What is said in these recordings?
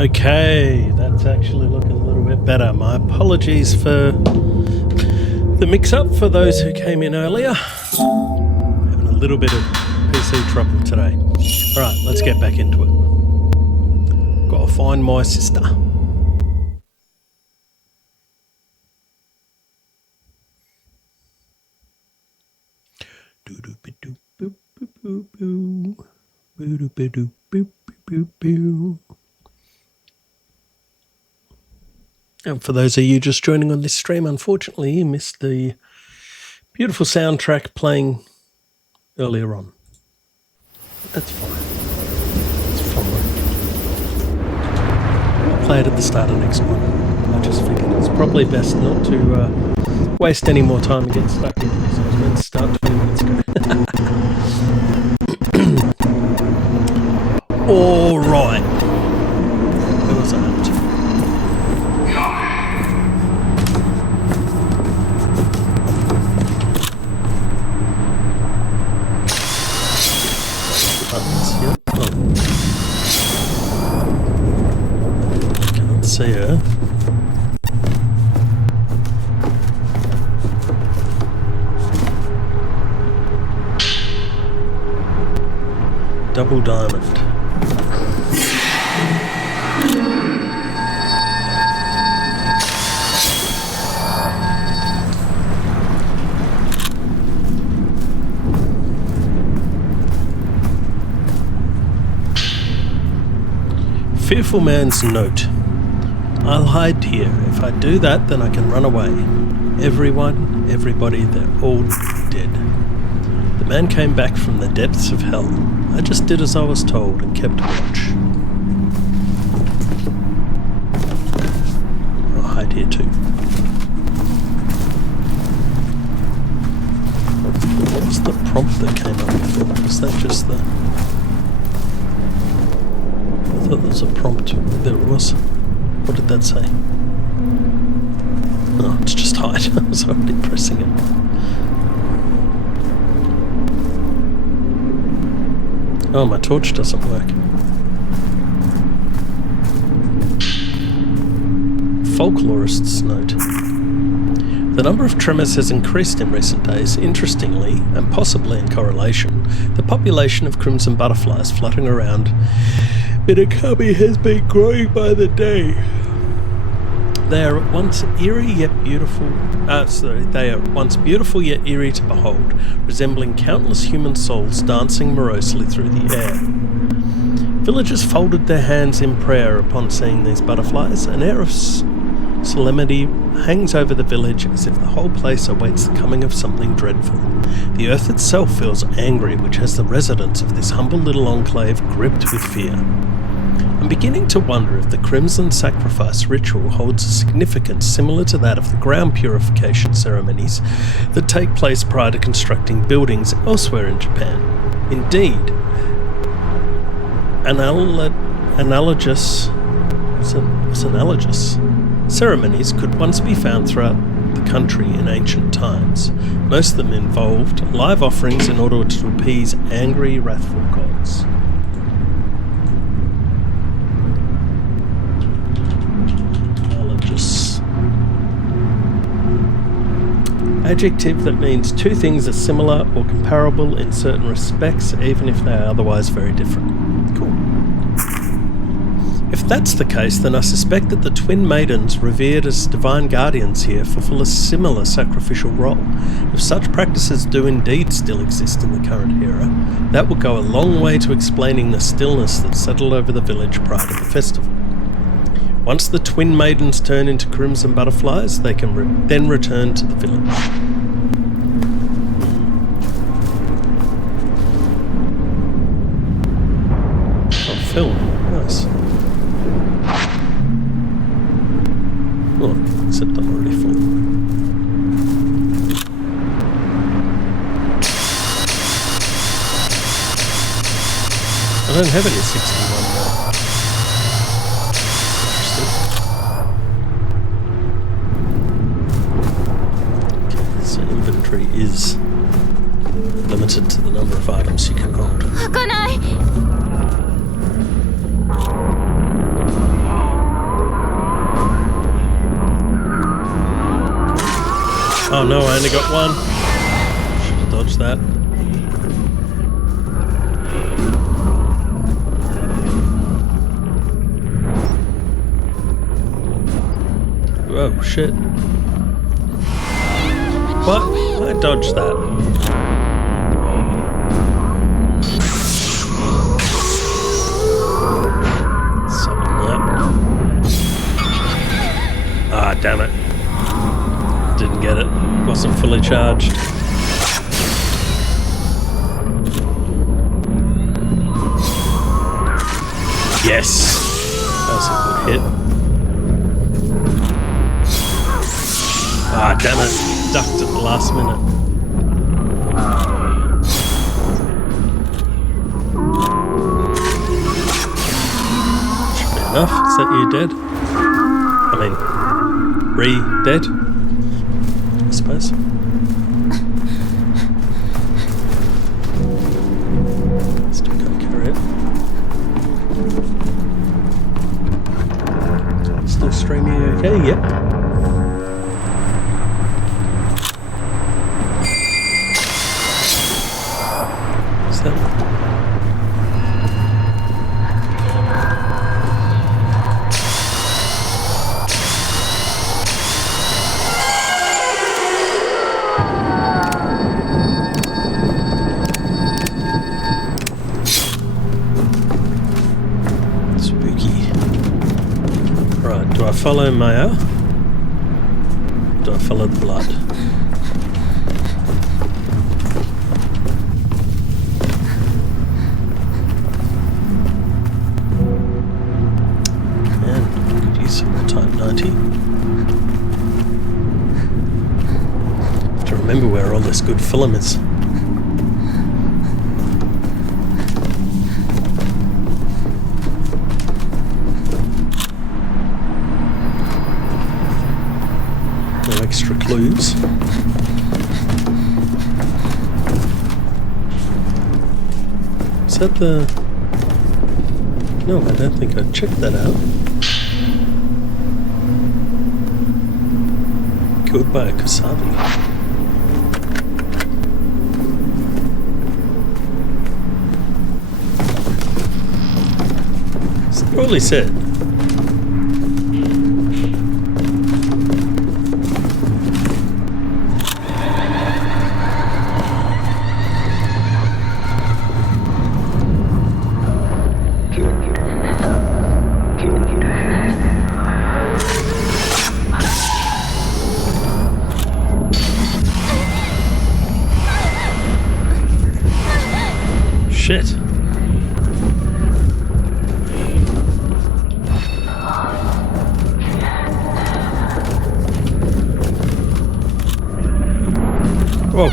Okay, that's actually looking a little bit better. My apologies for the mix-up for those who came in earlier. Having a little bit of PC trouble today. Alright, let's get back into it. Gotta find my sister. And for those of you just joining on this stream, unfortunately you missed the beautiful soundtrack playing earlier on. That's fine. It's fine. I'll play it at the start of next one. I just figured it's probably best not to waste any more time and get stuck into this. I was meant to start 20 minutes ago. Alright. Where was I up to? Can't see her. Double diamond. Fearful man's note. I'll hide here. If I do that, then I can run away. Everyone, everybody, they're all dead. The man came back from the depths of hell. I just did as I was told and kept watch. I'll hide here too. What was the prompt that came up before? Was that just the... I thought there was a prompt. There it was. What did that say? Oh, it's just hide. I was already pressing it. Oh, my torch doesn't work. Folklorist's note. The number of tremors has increased in recent days. Interestingly, and possibly in correlation, the population of crimson butterflies fluttering around Minakami has been growing by the day. They are at once eerie yet beautiful. They are at once beautiful yet eerie to behold, resembling countless human souls dancing morosely through the air. Villagers folded their hands in prayer upon seeing these butterflies. An air of solemnity hangs over the village as if the whole place awaits the coming of something dreadful. The earth itself feels angry, which has the residents of this humble little enclave gripped with fear. I'm beginning to wonder if the Crimson Sacrifice ritual holds a significance similar to that of the ground purification ceremonies that take place prior to constructing buildings elsewhere in Japan. Indeed, analogous ceremonies could once be found throughout the country in ancient times. Most of them involved live offerings in order to appease angry, wrathful gods. Adjective that means two things are similar or comparable in certain respects, even if they are otherwise very different. Cool. If that's the case, then I suspect that the twin maidens revered as divine guardians here fulfill a similar sacrificial role. If such practices do indeed still exist in the current era, that would go a long way to explaining the stillness that settled over the village prior to the festival. Once the twin maidens turn into crimson butterflies, they can then return to the village. Oh, film. Nice. Oh, except I'm already full. I don't have any 61 now. Is limited to the number of items you can hold. Oh no, I only got one. Should have dodged that. Oh shit. What? I dodged that. Ah, damn it. Didn't get it. Wasn't fully charged. Yes! That was a good hit. Ah, damn it. Ducked at the last minute. Should be enough. Is that you dead? I mean, re-dead? I suppose. Still can't carry it. Still streaming okay? Yep. What's that? Do I follow Maya? Do I follow the blood? Man, could use some more Type 90. Have to remember where all this good film is. Extra clues. Is that the... No, I don't think I checked that out. Killed by a Kasabi. Is that all he said? Shit. Whoa.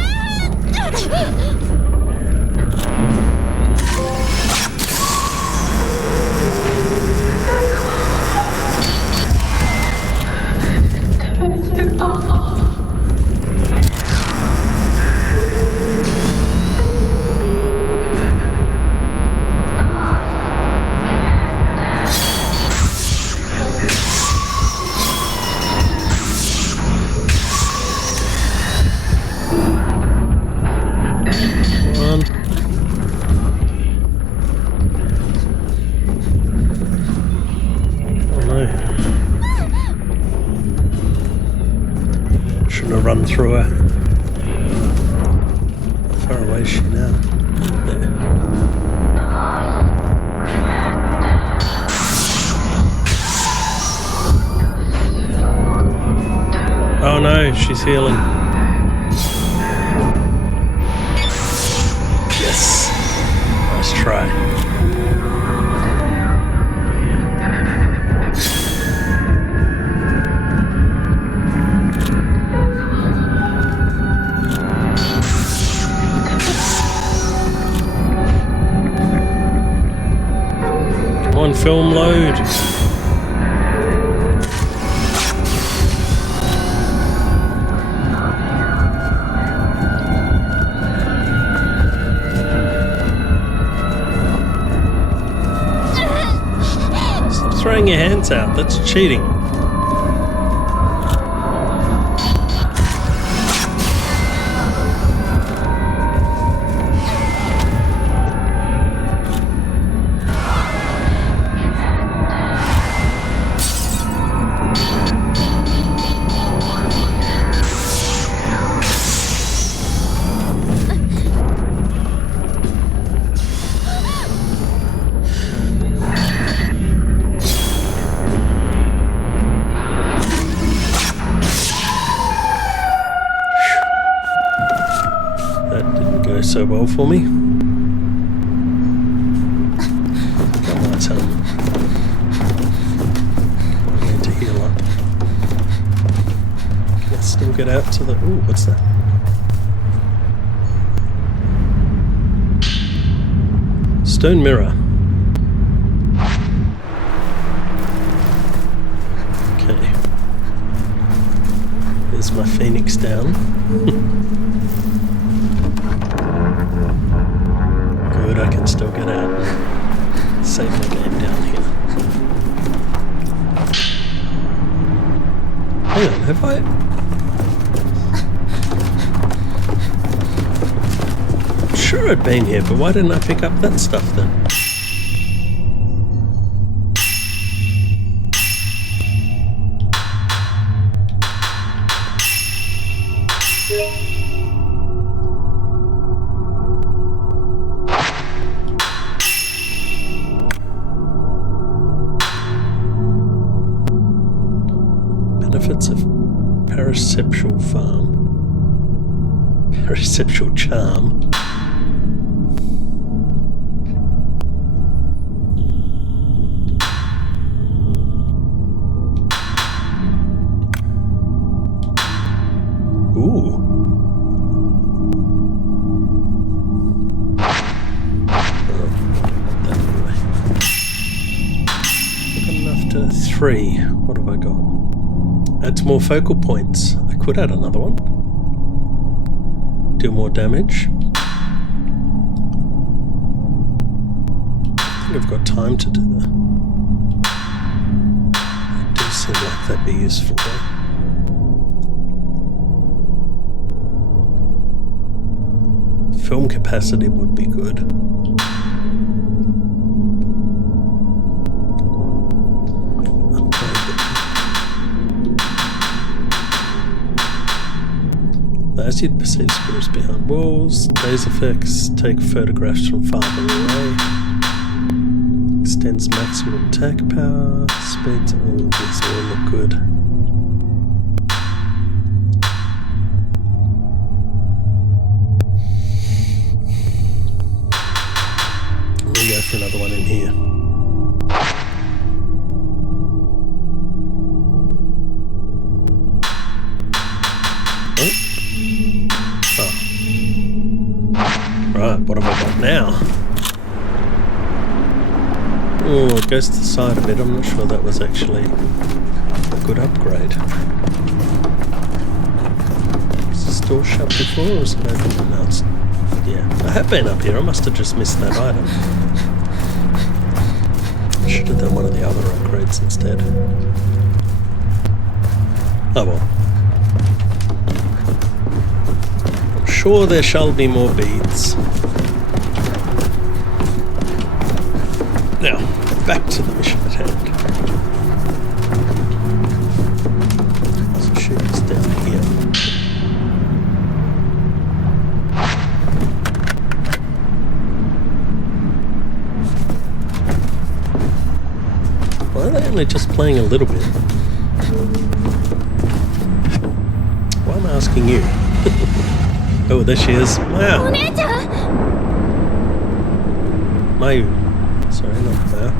Run through her. How far away is she now? There. Oh no, she's healing. Yes. Nice try. On film load. Stop throwing your hands out, that's cheating. so well for me. Got my tongue. I need to heal up. Can I still get out to the... Ooh, what's that? Stone mirror. Okay. There's my phoenix down. Good, I can still get out. Save my game down here. Hang on, have I... I'm sure I'd been here, but why didn't I pick up that stuff then? Benefits of Paraceptual Farm. Paraceptual Charm. Ooh. Oh, that anyway. Got enough to 3. What have I got? Adds more focal points. I could add another one. Do more damage. I think I've got time to do that. It does seem like that'd be useful though. Film capacity would be good. Acid perceives spirits behind walls. Laser effects take photographs from farther away. Extends maximum attack power. Speed. Oh, these all look good. We'll go for another one in here. Right, what have I got now? Oh, it goes to the side a bit. I'm not sure that was actually a good upgrade. Was the store shut before or was it open? No, it's... Yeah, I have been up here. I must have just missed that item. I should have done one of the other upgrades instead. Oh well. Sure, there shall be more beads. Now, back to the mission at hand. So shoot us down here. Why are they only just playing a little bit? Why am I asking you? Oh, there she is. Wow. Mayu. Sorry, not there.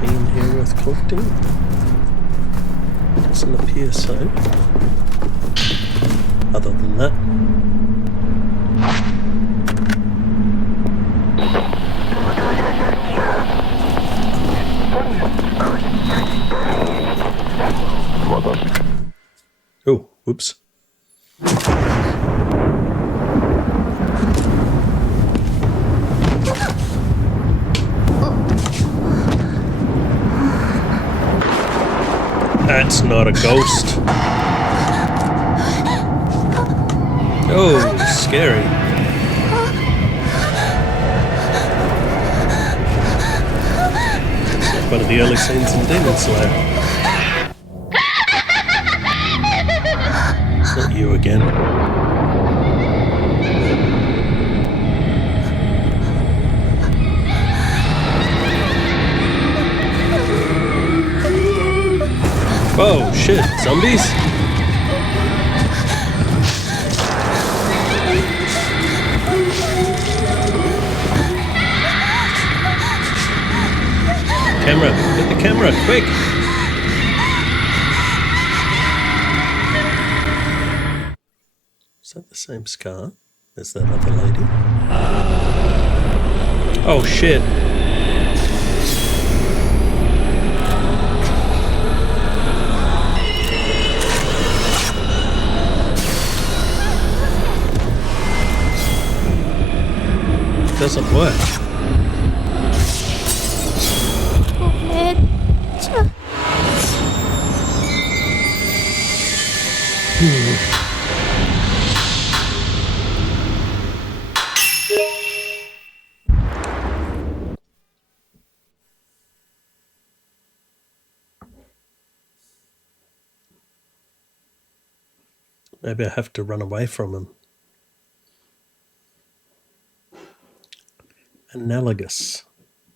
Being here worth collecting? Doesn't appear so. Other than that. Oh, whoops. That's not a ghost. Oh, scary. Like one of the early scenes in Demon Slayer. again. Whoa, shit, zombies? Camera, get the camera, quick! Is that the same scar as that other lady? Oh shit. It doesn't work. Maybe I have to run away from him. Analogous.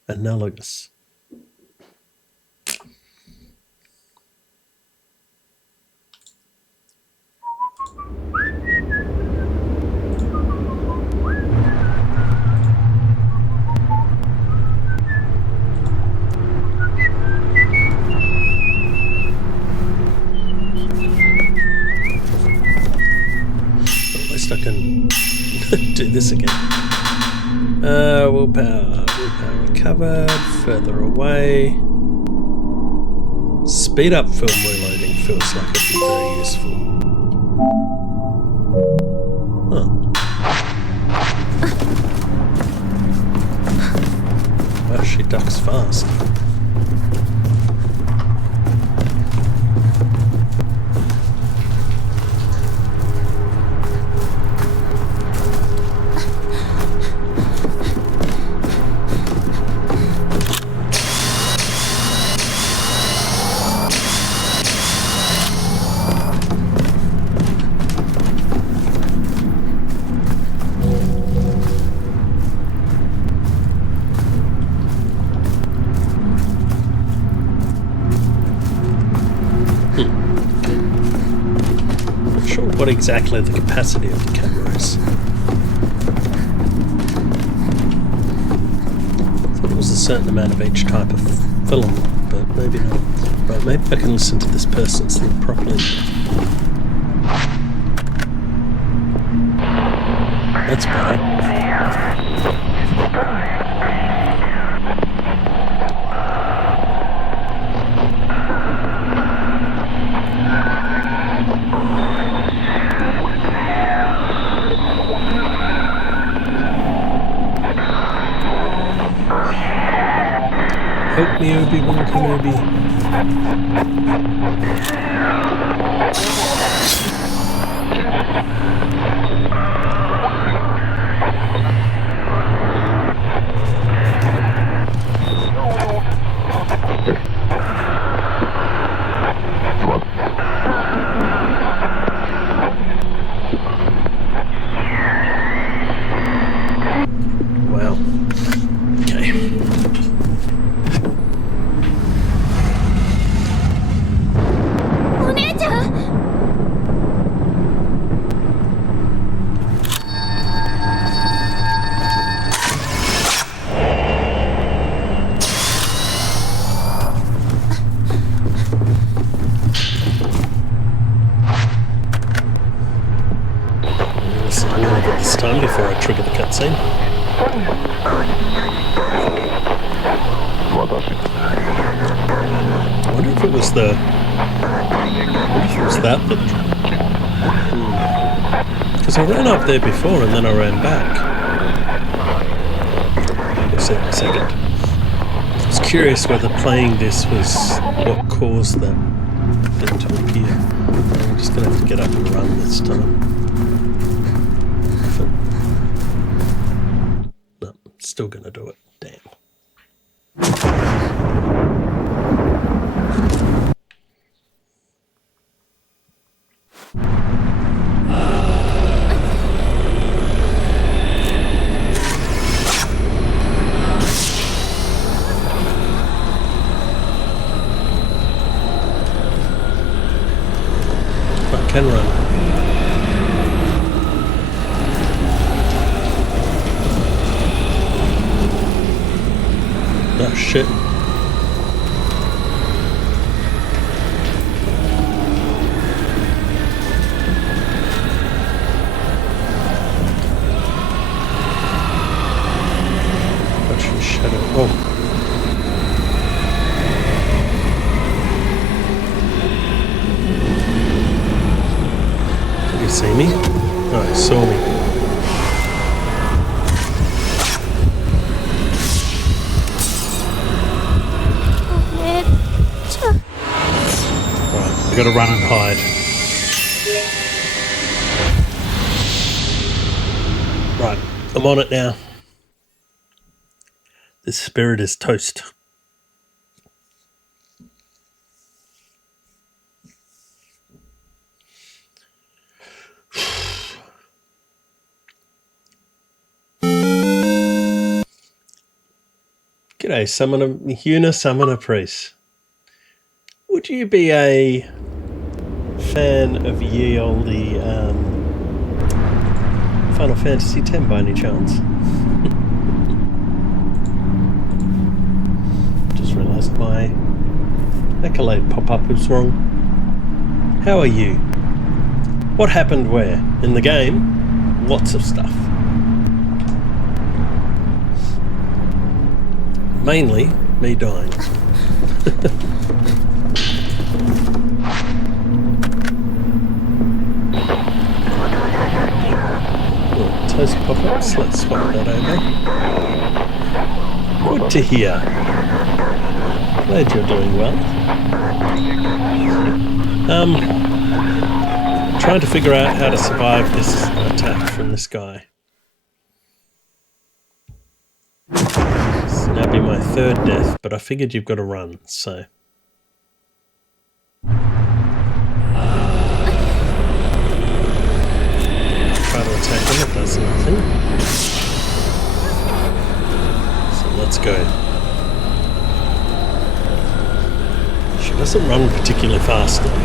Analogous. At least I can do this again. Willpower recovered, further away. Speed up film reloading feels like it'd be very useful. Huh. Wow, she ducks fast. What exactly the capacity of the camera is. I thought it was a certain amount of each type of film, but maybe not. Right, maybe I can listen to this person's thing properly. That's better. Help me, Obi-Wan Kenobi. Wow. Okay. This time before I trigger the cutscene. I wonder if it was the. I wonder if it was that. Because I ran up there before and then I ran back. You'll see in a second. I was curious whether playing this was what caused that thing to appear. I'm just going to have to get up and run this time. Still gonna do it. Damn. can run. Oh shit. Watch your shadow. Oh. Did he see me? Oh, he saw me. Gotta run and hide. Right, I'm on it now. This spirit is toast. G'day, summoner priest. Would you be a fan of ye olde Final Fantasy X by any chance? Just realised my accolade pop-up was wrong. How are you? What happened where? In the game? Lots of stuff. Mainly me dying. Toast pop-ups, let's swap that over. Good to hear. Glad you're doing well. Trying to figure out how to survive this attack from this guy. This will now be my third death, but I figured you've got to run, so. Try to attack him, it does nothing. So let's go. She doesn't run particularly fast though.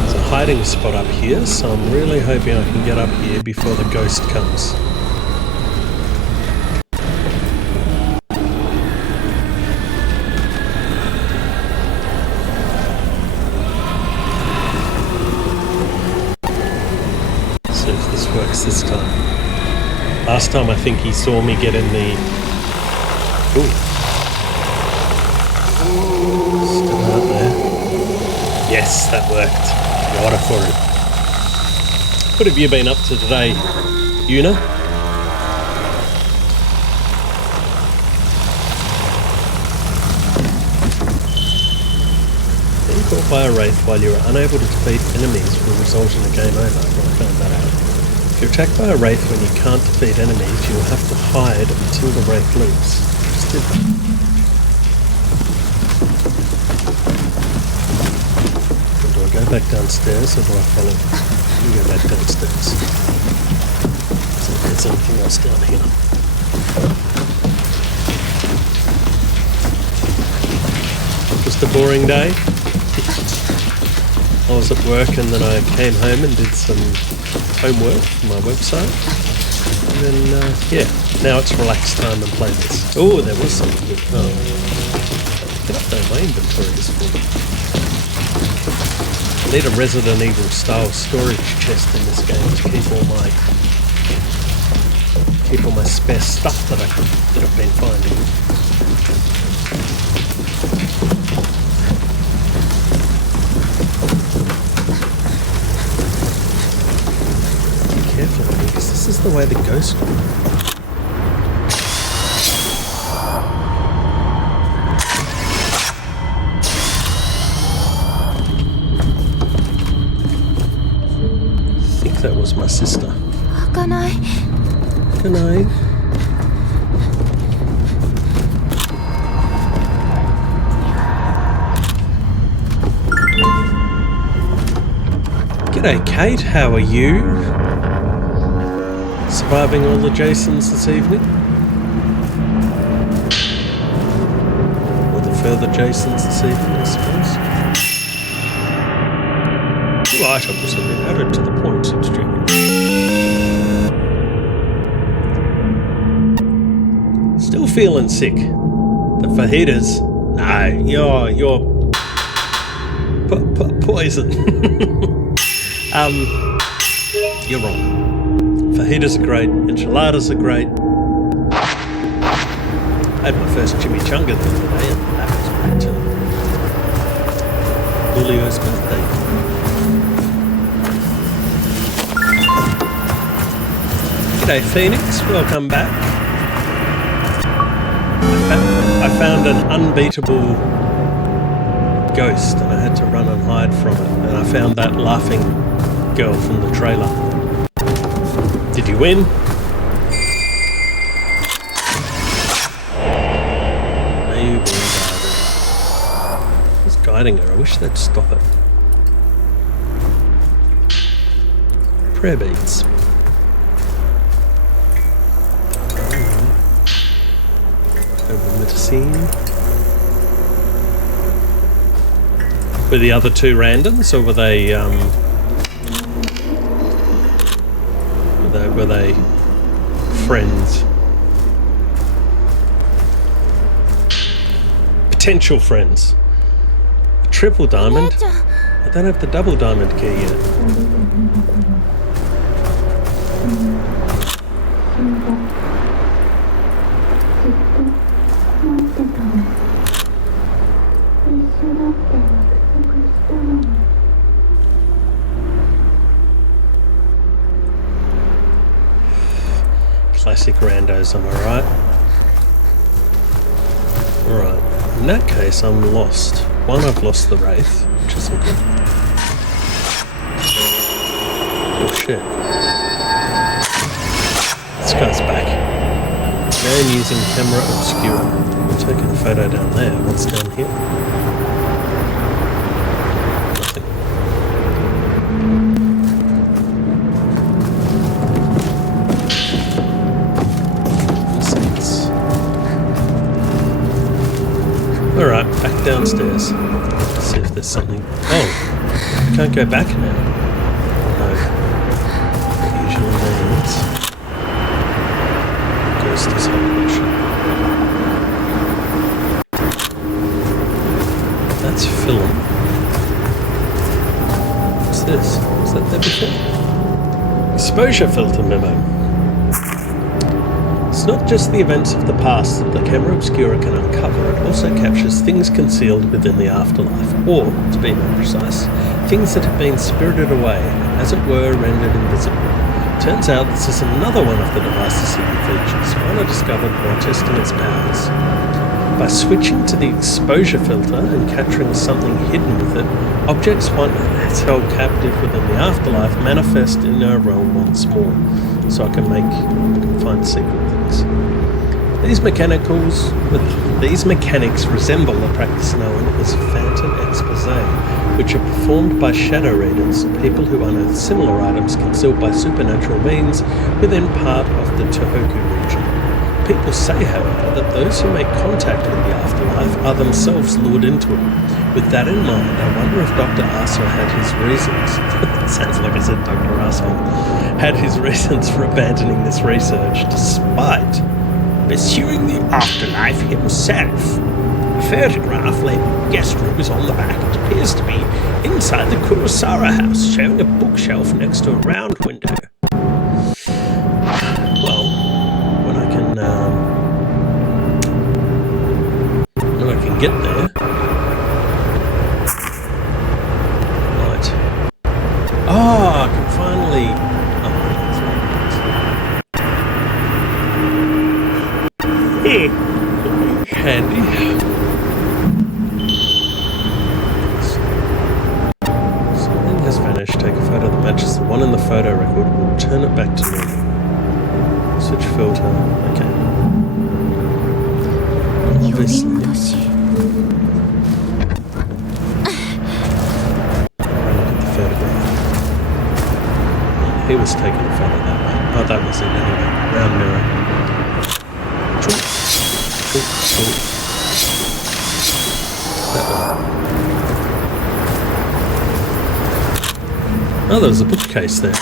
There's a hiding spot up here, so I'm really hoping I can get up here before the ghost comes. Works this time. Last time I think he saw me get in the... Ooh. Still out there. Yes, that worked. Water for him. What have you been up to today, Una? Being caught by a wraith while you are unable to defeat enemies will result in a game over. Well, I found that out. If you're attacked by a wraith when you can't defeat enemies, you will have to hide until the wraith leaves. Just did that. And do I go back downstairs or do I follow? Let me go back downstairs. See if there's anything else down here. Just a boring day. I was at work and then I came home and did some homework for my website, and then yeah, now it's relaxed time and play this. Oh, there was something good. Oh, get up there, my inventory is full. I need a Resident Evil style storage chest in this game to keep all my spare stuff that I've been finding. Careful, because this is the way the ghost will. I think that was my sister. Good night. Good night. G'day, Kate. How are you? Surviving all the Jasons this evening? Or the further Jasons this evening, I suppose. 2 items have been added to the points of streaming. Still feeling sick. The fajitas. No, you're poison. You're wrong. Fajitas are great. Enchiladas are great. I had my first chimichanga the other day, and that was great too. Julio's birthday. G'day Phoenix, welcome back. I found an unbeatable ghost and I had to run and hide from it, and I found that laughing girl from the trailer. Did you win? No, you were guided. I was guiding her, I wish they'd stop it. Prayer beads. Were the other 2 randoms, or were they friends? Potential friends. Triple diamond? I don't have the double diamond key yet. Classic randos, am I right? Alright, in that case I'm lost. One, I've lost the Wraith, which isn't good. Oh shit. This guy's back. Man using camera obscura. We're taking a photo down there. What's down here? Nothing. Alright, back downstairs. Let's see if there's something. Oh, I can't go back now. No. It usually means ghost is hibernation. That's film. What's this? Was that there before? Exposure filter memo. It's not just the events of the past that the camera obscura can uncover, it also captures things concealed within the afterlife, or, to be more precise, things that have been spirited away, as it were rendered invisible. Turns out this is another one of the device's hidden features, one I discovered while testing its powers. By switching to the exposure filter and capturing something hidden with it, objects once held captive within the afterlife manifest in our realm once more, so I can find secret things. These mechanics resemble a practice known as phantom expose, which are performed by shadow readers, people who unearth similar items concealed by supernatural means within part of the Tohoku region. People say, however, that those who make contact with the afterlife are themselves lured into it. With that in mind, I wonder if Dr. Arso had his reasons. Sounds like I said Dr. Arso. Had his reasons for abandoning this research, despite pursuing the afterlife himself. A photograph labeled guest room is on the back. It appears to be inside the Kurosawa house, showing a bookshelf next to a round window. Well, when I can get there. Right. Oh, I can finally. Handy. Something has vanished. Take a photo that matches the one in the photo record. We'll turn it back to normal. Switch filter. Okay. Obviously. He was taking a photo that way. Oh, that was it anyway. Round mirror. Oh, there was a bookcase there.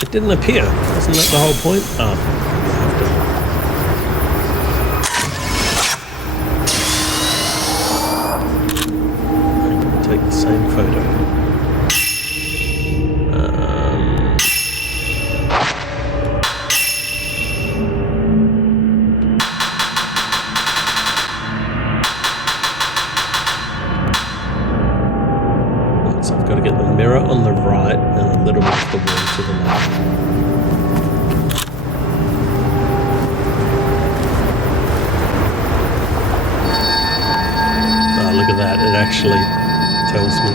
It didn't appear. Wasn't that the whole point? Oh. I'm going to take the same photo. So I've got to get the mirror on the right and a little bit of the wall to the left. Oh, look at that. It actually tells me.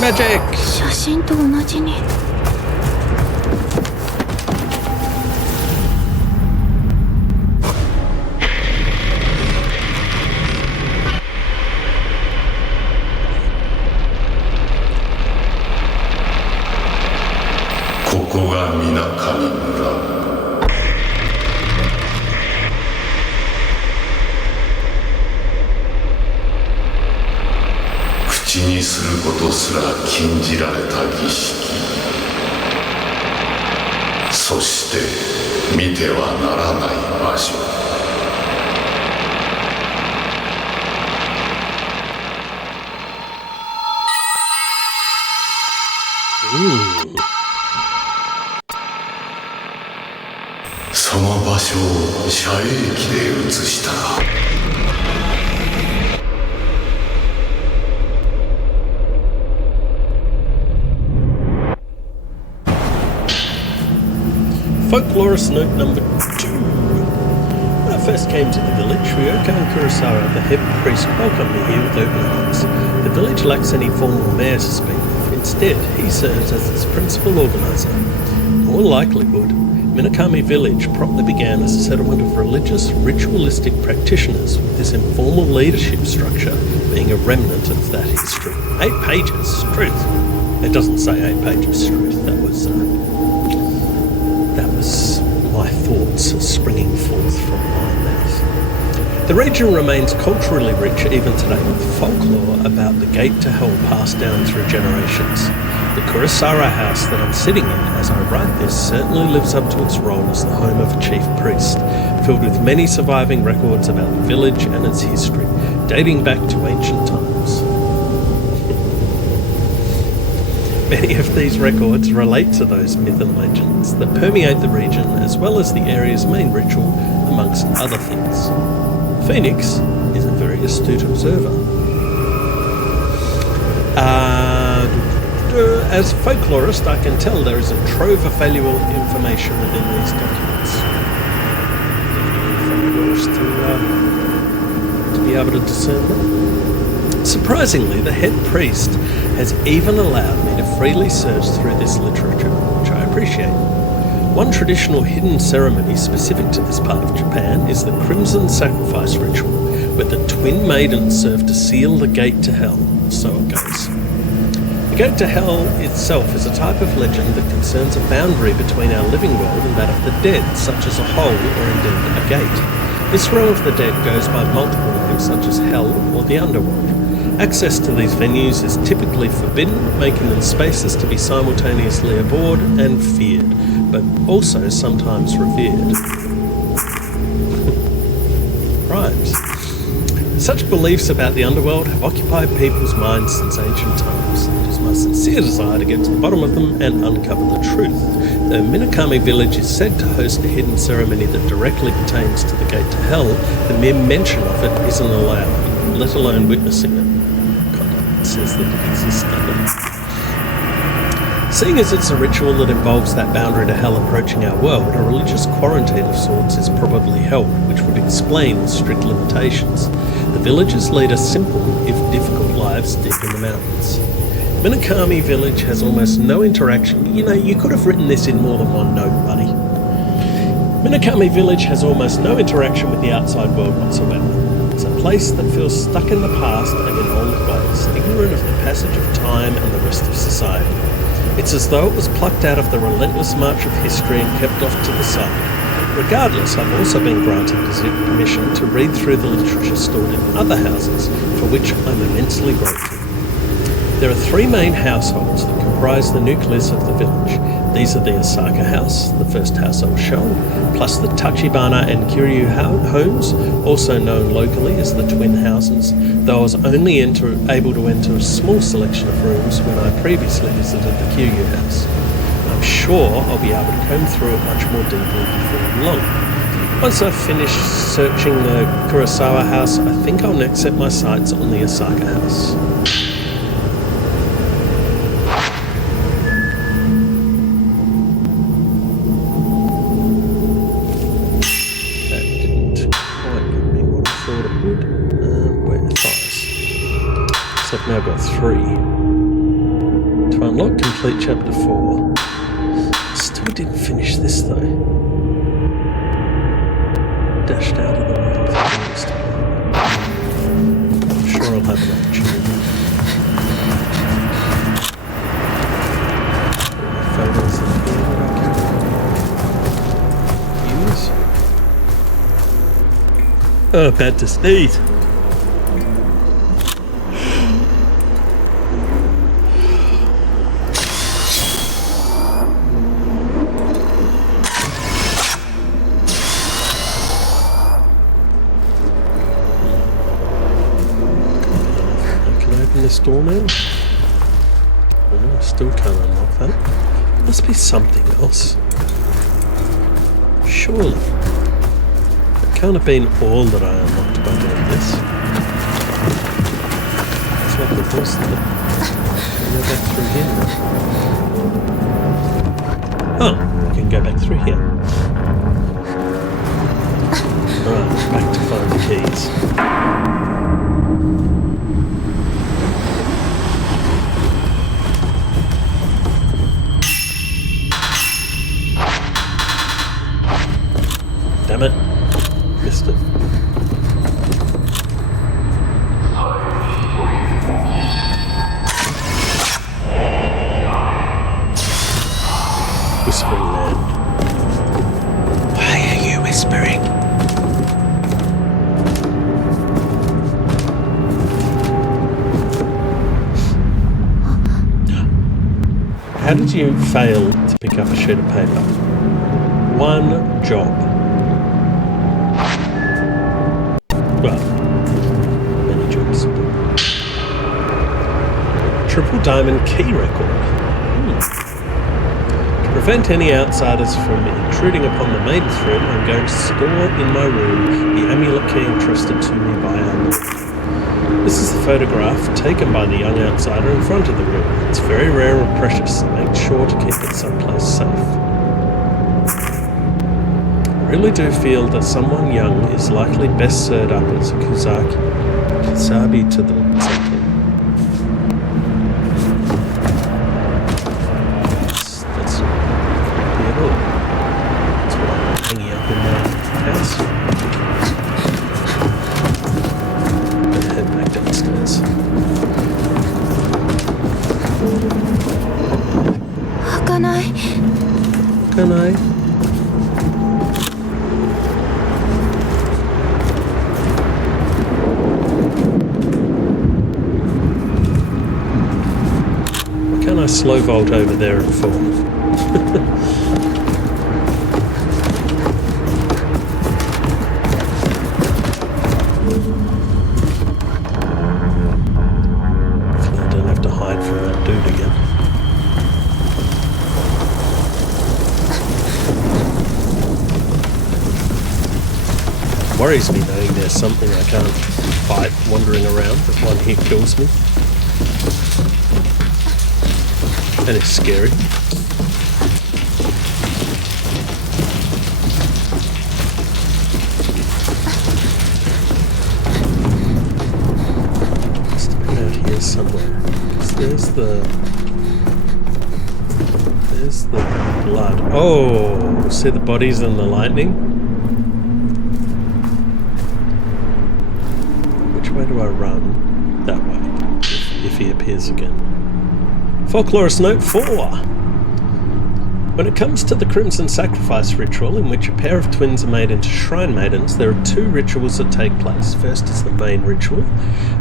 Magic! 写真と同じに。ここが水上村。口にすることすら禁じられた儀式。そして見てはならない場所。その場所を遮影機で映した。Folklorist note number 2. When I first came to the village, Ryoko and Kurosawa, the head priest, welcomed me here with open arms. The village lacks any formal mayor to speak of. Instead, he serves as its principal organizer. In all likelihood, Minakami village probably began as a settlement of religious, ritualistic practitioners, with this informal leadership structure being a remnant of that history. 8 pages, truth. It doesn't say 8 pages, truth. That was my thoughts springing forth from my mouth. The region remains culturally rich even today, with folklore about the gate to hell passed down through generations. The Kurosawa house that I'm sitting in as I write this certainly lives up to its role as the home of a chief priest, filled with many surviving records about the village and its history, dating back to ancient times. Many of these records relate to those myths and legends that permeate the region, as well as the area's main ritual, amongst other things. Phoenix is a very astute observer. As a folklorist, I can tell there is a trove of valuable information within these documents. Folklorist to be able to discern them. Surprisingly, the head priest has even allowed me to freely search through this literature, which I appreciate. One traditional hidden ceremony specific to this part of Japan is the Crimson Sacrifice ritual, where the twin maidens serve to seal the gate to hell. So it goes. The gate to hell itself is a type of legend that concerns a boundary between our living world and that of the dead, such as a hole or indeed a gate. This realm of the dead goes by multiple names, such as hell or the underworld. Access to these venues is typically forbidden, making them spaces to be simultaneously abhorred and feared, but also sometimes revered. Right. Such beliefs about the underworld have occupied people's minds since ancient times. It is my sincere desire to get to the bottom of them and uncover the truth. Though Minakami village is said to host a hidden ceremony that directly pertains to the gate to hell, the mere mention of it isn't allowed, let alone witnessing it. It says that it exists under. Seeing as it's a ritual that involves that boundary to hell approaching our world, a religious quarantine of sorts is probably held, which would explain the strict limitations. The villagers lead a simple, if difficult, lives deep in the mountains. Minakami village has almost no interaction. You know, you could have written this in more than one note, buddy. Minakami village has almost no interaction with the outside world whatsoever. It's a place that feels stuck in the past and in old ways, ignorant of the passage of time and the rest of society. It's as though it was plucked out of the relentless march of history and kept off to the side. Regardless, I've also been granted permission to read through the literature stored in other houses, for which I'm immensely grateful. There are three main households that comprise the nucleus of the village. These are the Osaka house, the first house I was shown, plus the Tachibana and Kiryu homes, also known locally as the twin houses, though I was only able to enter a small selection of rooms when I previously visited the Kiryu house. I'm sure I'll be able to comb through it much more deeply before long. Once I've finished searching the Kurosawa house, I think I'll next set my sights on the Osaka house. I've now got 3. To unlock complete chapter 4. Still didn't finish this though. Dashed out of the way of the demonstration. I'm sure I'll have an opportunity. Photos of here that I can use. Oh, bad to sneeze. This door now? Oh, I still can't unlock that. Must be something else. Surely. It can't have been all that I unlocked by doing this. It's like the boss that I go back through here. Oh, I can go back through here. Alright, back to find the keys. Damn it. Missed it. Whispering Land. Why are you whispering? How did you fail to pick up a sheet of paper? One job. Well, many jobs. Triple diamond key record. To prevent any outsiders from intruding upon the maiden's room, I'm going to store in my room the amulet key entrusted to me by our Lord. This is the photograph taken by the young outsider in front of the room. It's very rare and precious. Make sure to keep it someplace safe. I really do feel that someone young is likely best served up as a kusabi to them something. That's not creepy at all. That's what I'm hanging up in my house. Better head back downstairs. Can I? I slow vault over there and fall. Hopefully I don't have to hide from that dude again. Worries me knowing there's something I can't fight wandering around, that one hit kills me. And it's scary. Must have been out here somewhere. There's the blood. Oh, see the bodies and the lightning? Which way do I run? That way. If he appears again. Folklorist Note 4. When it comes to the Crimson Sacrifice ritual, in which a pair of twins are made into shrine maidens, there are two rituals that take place. First is the main ritual,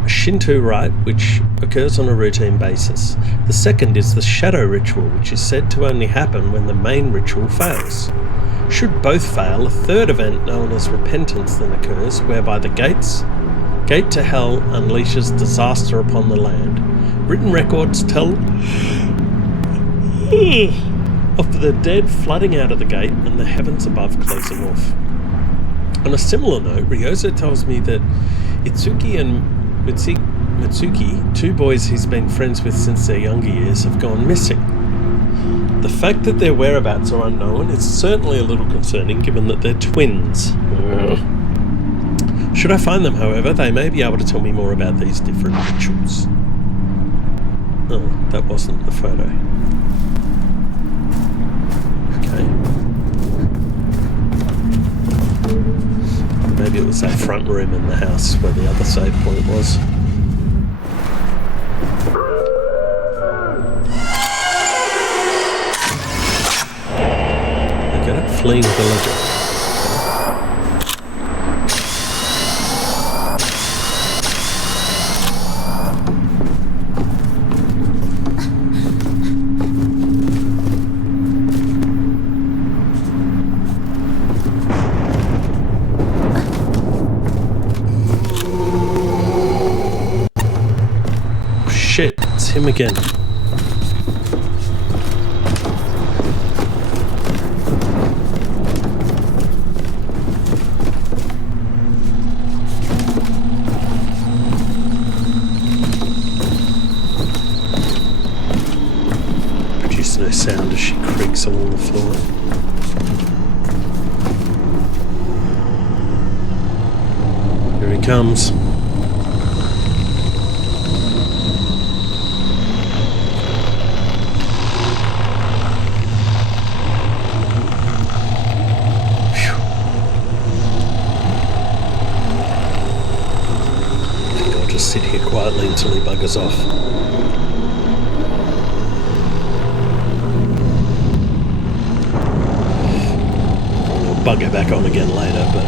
a Shinto rite which occurs on a routine basis. The second is the shadow ritual, which is said to only happen when the main ritual fails. Should both fail, a third event known as repentance then occurs, whereby the gate to hell unleashes disaster upon the land. Written records tell of the dead flooding out of the gate and the heavens above closing off. On a similar note, Ryozo tells me that Itsuki and Mitsuki, two boys he's been friends with since their younger years, have gone missing. The fact that their whereabouts are unknown is certainly a little concerning, given that they're twins. Should I find them, however, they may be able to tell me more about these different rituals. Oh, that wasn't the photo. Okay. Maybe it was that front room in the house where the other save point was. Look at it, fleeing villager. Shit, it's him again. Produce no sound as she creaks along the floor. Here he comes. Sit here quietly until he buggers off. We'll bugger back on again later, but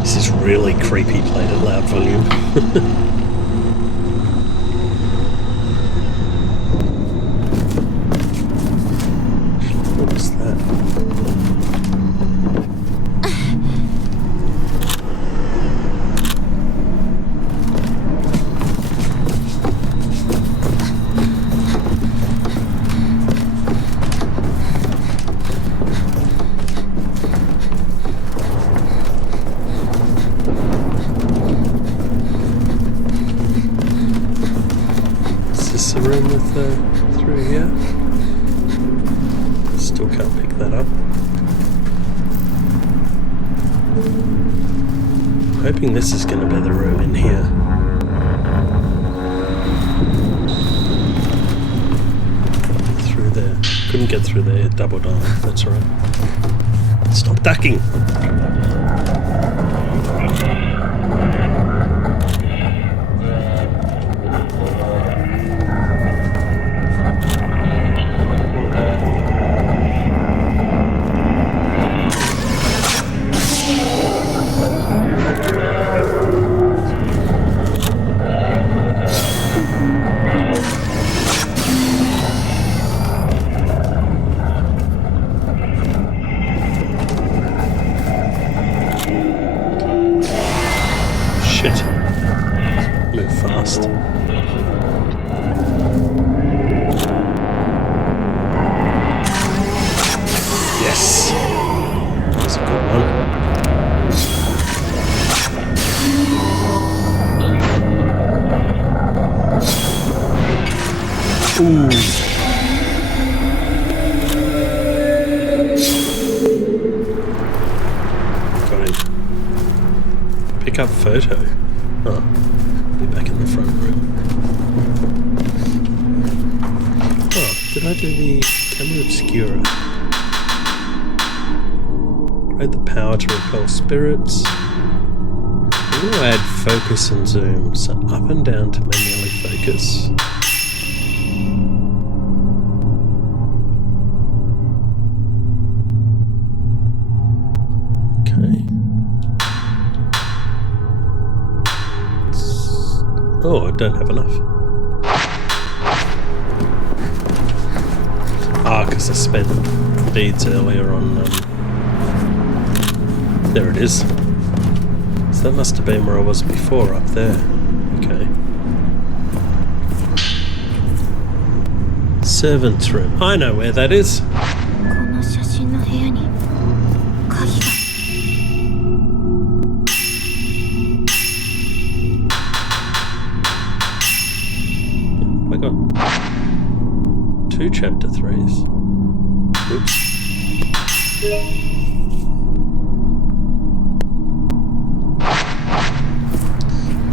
this is really creepy played at loud volume. The room with through here. Still can't pick that up. Hoping this is going to be the room in here. Through there. Couldn't get through there. Double dive. That's alright. Stop ducking. Move fast. Yes! That's a good one. Ooh. Got him. Pick up photo. Oh, be back in the front room. Oh, did I do the camera obscura? Activate the power to repel spirits. I'm going to add focus and zoom, so up and down to manually focus. Okay. Oh, I don't have enough. Ah, because I spent beads earlier on... there it is. So that must have been where I was before, up there. Okay. Servant's room. I know where that is. この写真の部屋に鍵が。 I got 2 chapter 3s. Oops.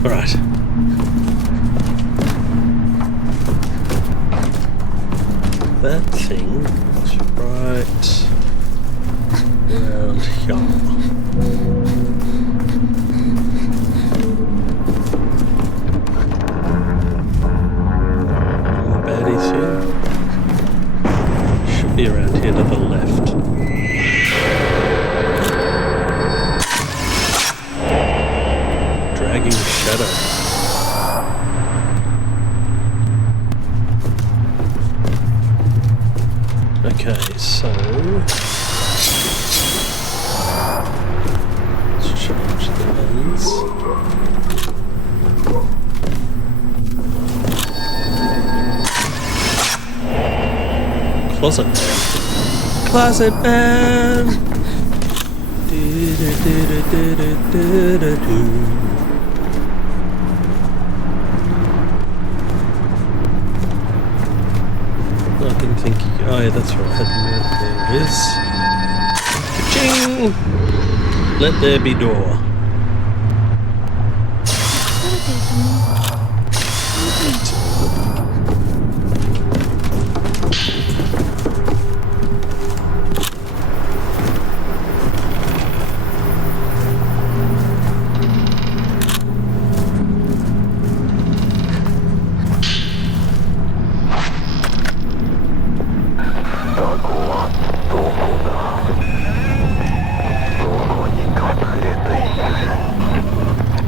Alright. That thing is right around here. Should be around here to the left. Dragging shadow. Okay, so let's change the lens. Closet man. Closet man. I didn't think you... Oh yeah, that's right. I had the mirror. There it is. Ka-ching! Let there be door.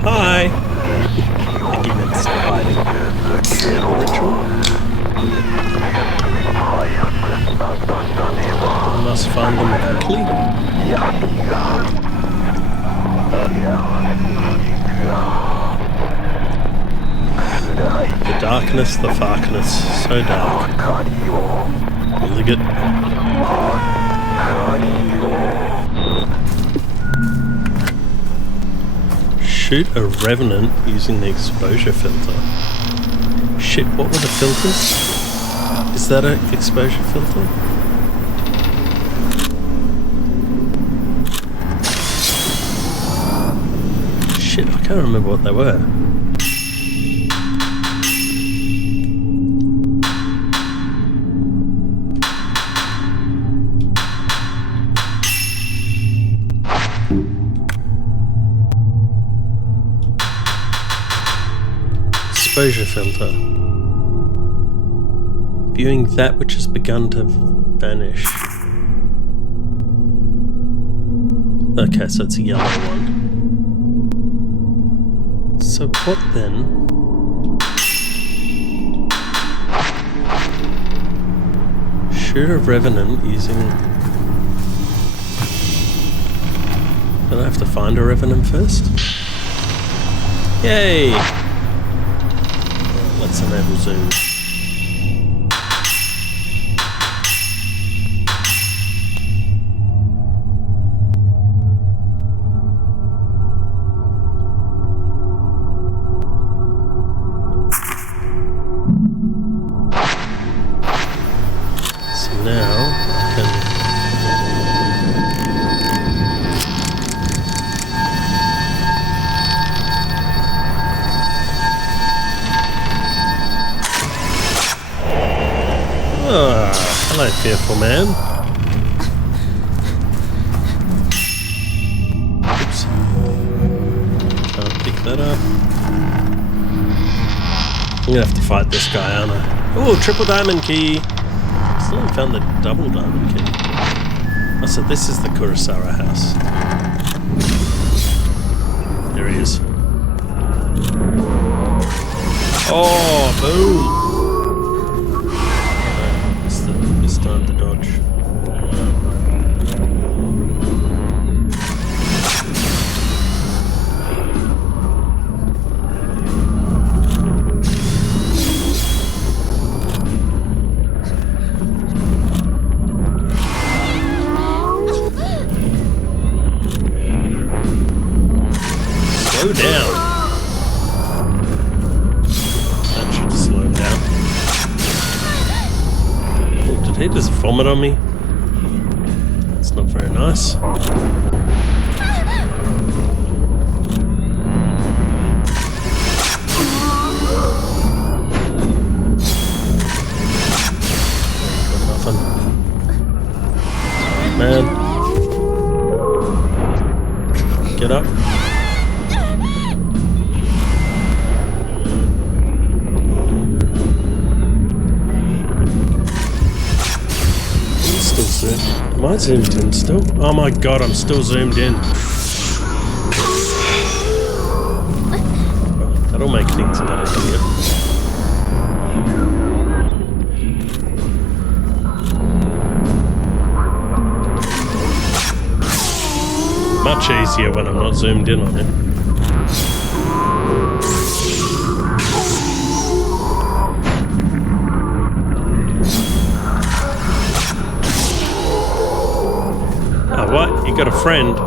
Hi! I think he meant stop hiding. Ritual? Must find them quickly. The darkness, the farkness, so dark. Really good. Shoot a revenant using the exposure filter. Shit, what were the filters? Is that an exposure filter? Shit, I can't remember what they were. Exposure filter. Viewing that which has begun to vanish. Okay, so it's a yellow one. So what then? Shoot a revenant using... Don't I have to find a revenant first? Yay! Let's enable zoom. So now I can... Hello, fearful man. I'm gonna have to fight this guy, aren't I? Oh, triple diamond key! Still haven't found the double diamond key. Oh, so this is the Kurosawa house. There he is. Oh, boom! Missed time to dodge. Slow down. That should slow him down. Oh, did he just vomit on me? That's not very nice. Got nothing. Man. Get up. Am I zoomed in still? Oh my god, I'm still zoomed in. That'll make things better here. Much easier when I'm not zoomed in on him. What? You got a friend?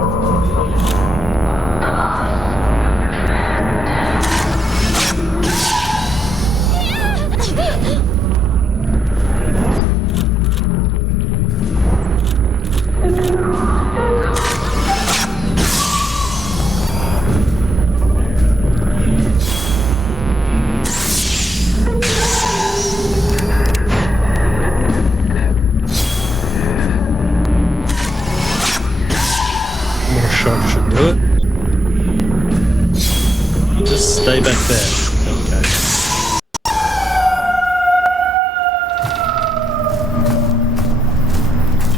Should do it. Just stay back there. Okay.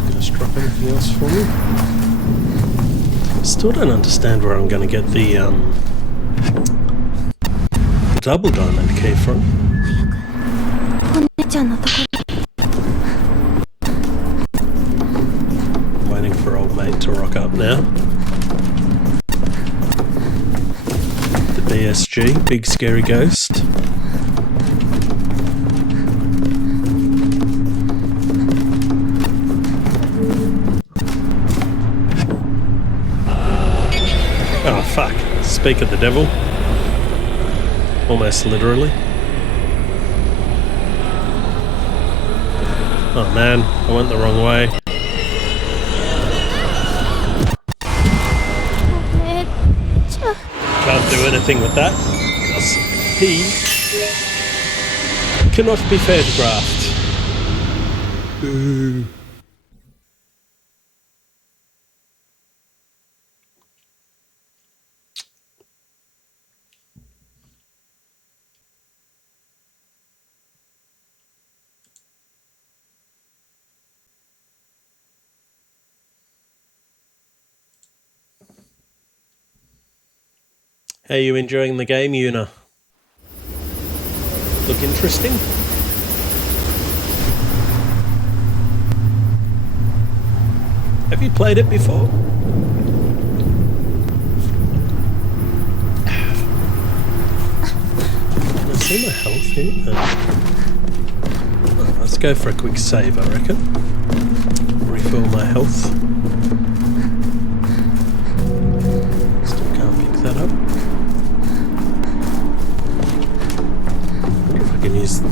You guys drop anything else for me? Still don't understand where I'm going to get the double diamond key from. Waiting for old mate to rock up now. BSG, big scary ghost. Oh fuck, speak of the devil. Almost literally. Oh man, I went the wrong way. Can't do anything with that because he cannot be photographed. Ooh. How are you enjoying the game, Una? Look interesting? Have you played it before? Can I see my health here? Oh, let's go for a quick save, I reckon. Refill my health. Still can't pick that up. I can use the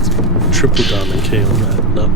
triple diamond key on that. No.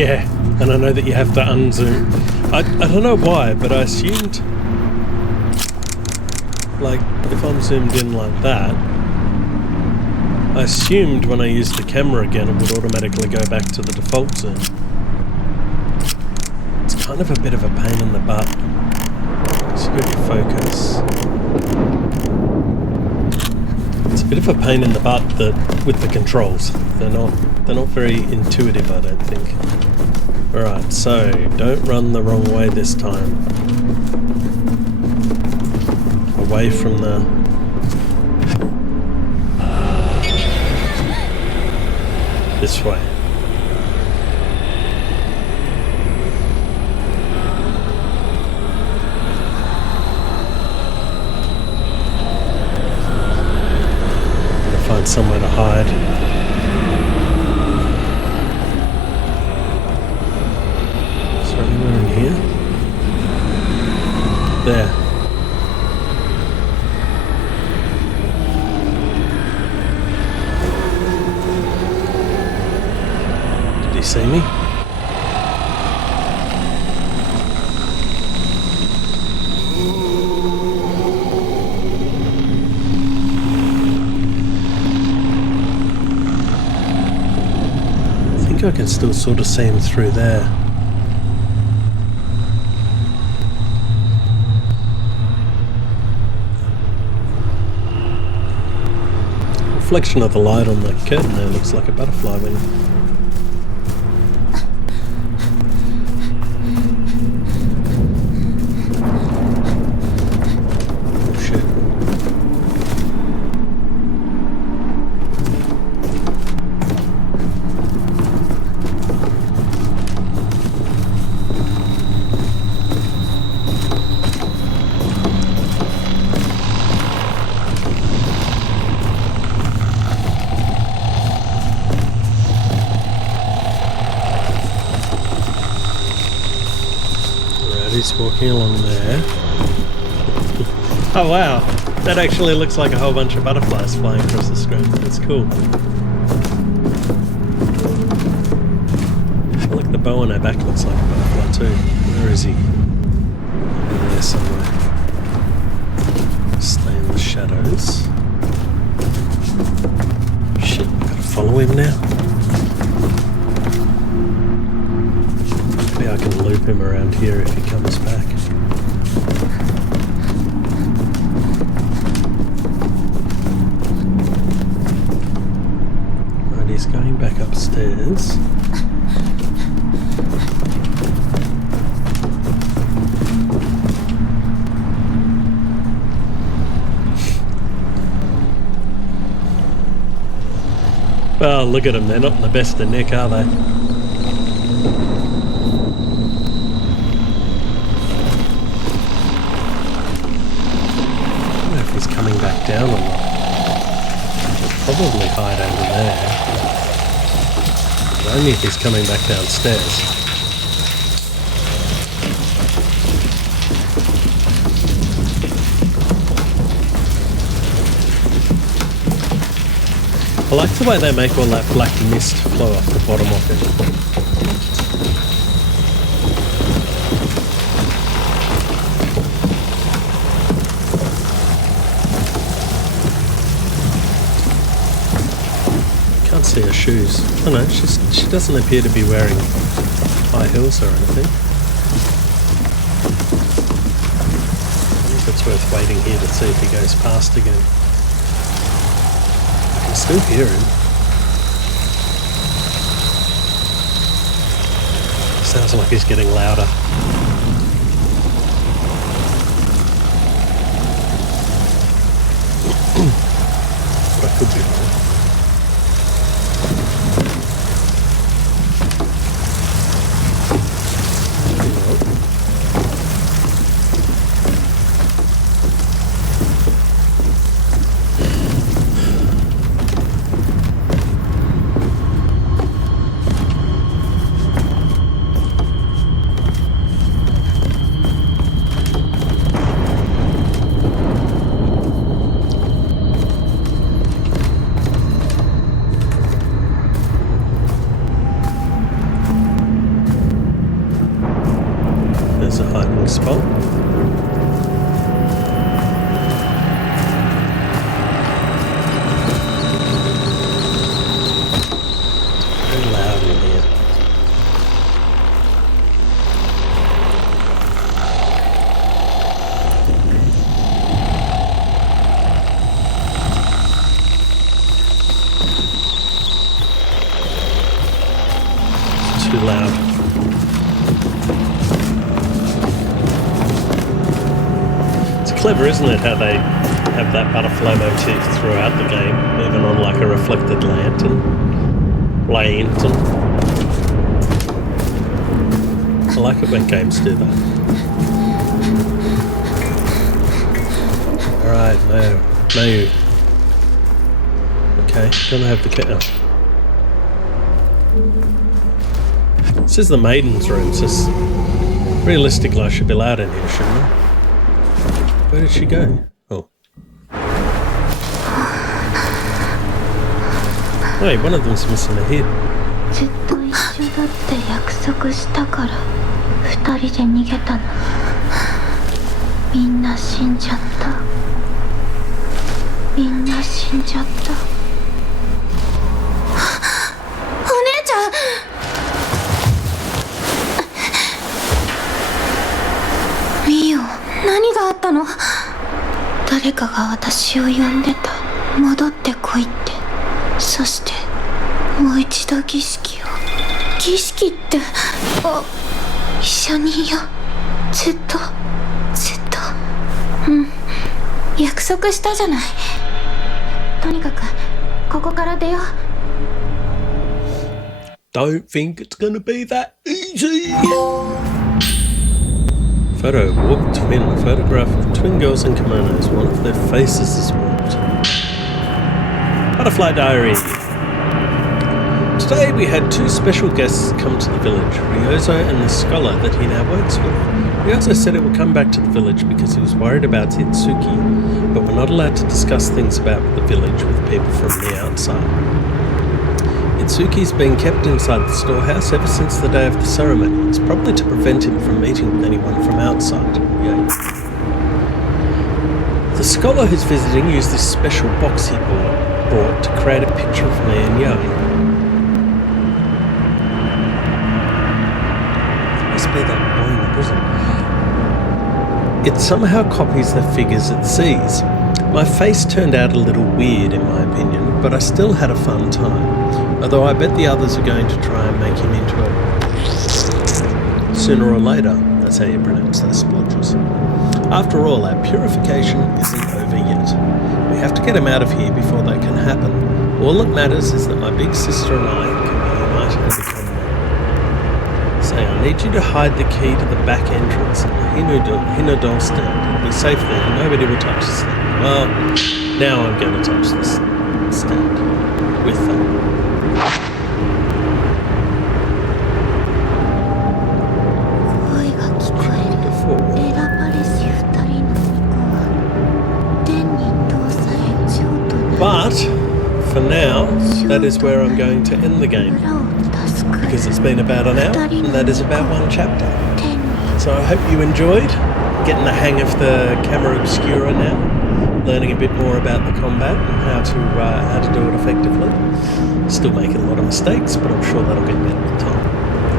Yeah, and I know that you have to unzoom. I don't know why, but I assumed, like, if I'm zoomed in like that, I assumed when I used the camera again it would automatically go back to the default zoom. It's kind of a bit of a pain in the butt. So you got your focus. It's a bit of a pain in the butt that with the controls. They're not very intuitive, I don't think. Alright, so don't run the wrong way this time. Away from the... this way. Gotta find somewhere to hide. There. Did he see me? I think I can still sort of see him through there. Reflection of the light on the curtain there looks like a butterfly wing. Oh shit. He's walking along there. Oh wow, that actually looks like a whole bunch of butterflies flying across the screen. That's cool. I like the bow on her back looks like a butterfly too. Where is he? Over there somewhere. Stay in the shadows. Shit, gotta follow him now. Maybe I can loop him around here if he comes back. Right, he's going back upstairs. Well, look at them, they're not in the best of nick, are they? Coming back down or not. He'll probably hide over there. But only if he's coming back downstairs. I like the way they make all that black mist flow off the bottom of it. See her shoes. Oh no, she doesn't appear to be wearing high heels or anything. I think it's worth waiting here to see if he goes past again. I can still hear him. Sounds like he's getting louder. But I could be wrong. hiding spot. Very loud in here. Too loud. It's clever, isn't it, how they have that butterfly motif throughout the game, even on like a reflected lantern. I like it when games do that. Alright, no. Okay, gonna have the cat. This is the maiden's room, so realistically I should be allowed in here, shouldn't I? Where did she go? Oh. Wait, one of them's missing a head. ずっと一緒だって約束したから二人で逃げたの。みんな死んじゃった。みんな死んじゃった。お姉ちゃん。ミオ、何があったの？誰かが私を呼んでた。戻ってこいって。そしてもう一度儀式を。儀式って、一緒にいよう。ずっと約束したじゃない。とにかくここから出よう。 Don't think it's gonna be that easy. Photo warped twin. A photograph of twin girls in kimonos. One of their faces is warped. Butterfly Diary. Today we had two special guests come to the village, Ryozo and the scholar that he now works with. Ryozo said he would come back to the village because he was worried about Itsuki, but we're not allowed to discuss things about the village with people from the outside. Itsuki's been kept inside the storehouse ever since the day of the ceremony. It's probably to prevent him from meeting with anyone from outside. Yay. The scholar who's visiting used this special box he brought to create a picture of me and Yo. Must be that boy in the prison. It somehow copies the figures it sees. My face turned out a little weird in my opinion, but I still had a fun time. Although I bet the others are going to try and make him into it sooner or later. That's how you pronounce those splodges. After all, our purification isn't over yet. We have to get him out of here before that can happen. All that matters is that my big sister and I can reunite and become one. Say, I need you to hide the key to the back entrance in the Hinodol stand. It'll be safe there and nobody will touch the stand. Well, now I'm going to touch this stand with them. But, for now, that is where I'm going to end the game. Because it's been about an hour, and that is about one chapter. So I hope you enjoyed getting the hang of the camera obscura now, learning a bit more about the combat and how to do it effectively. Still making a lot of mistakes, but I'm sure that'll get better with time.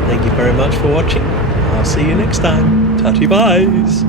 Thank you very much for watching. I'll see you next time. Tatty byes!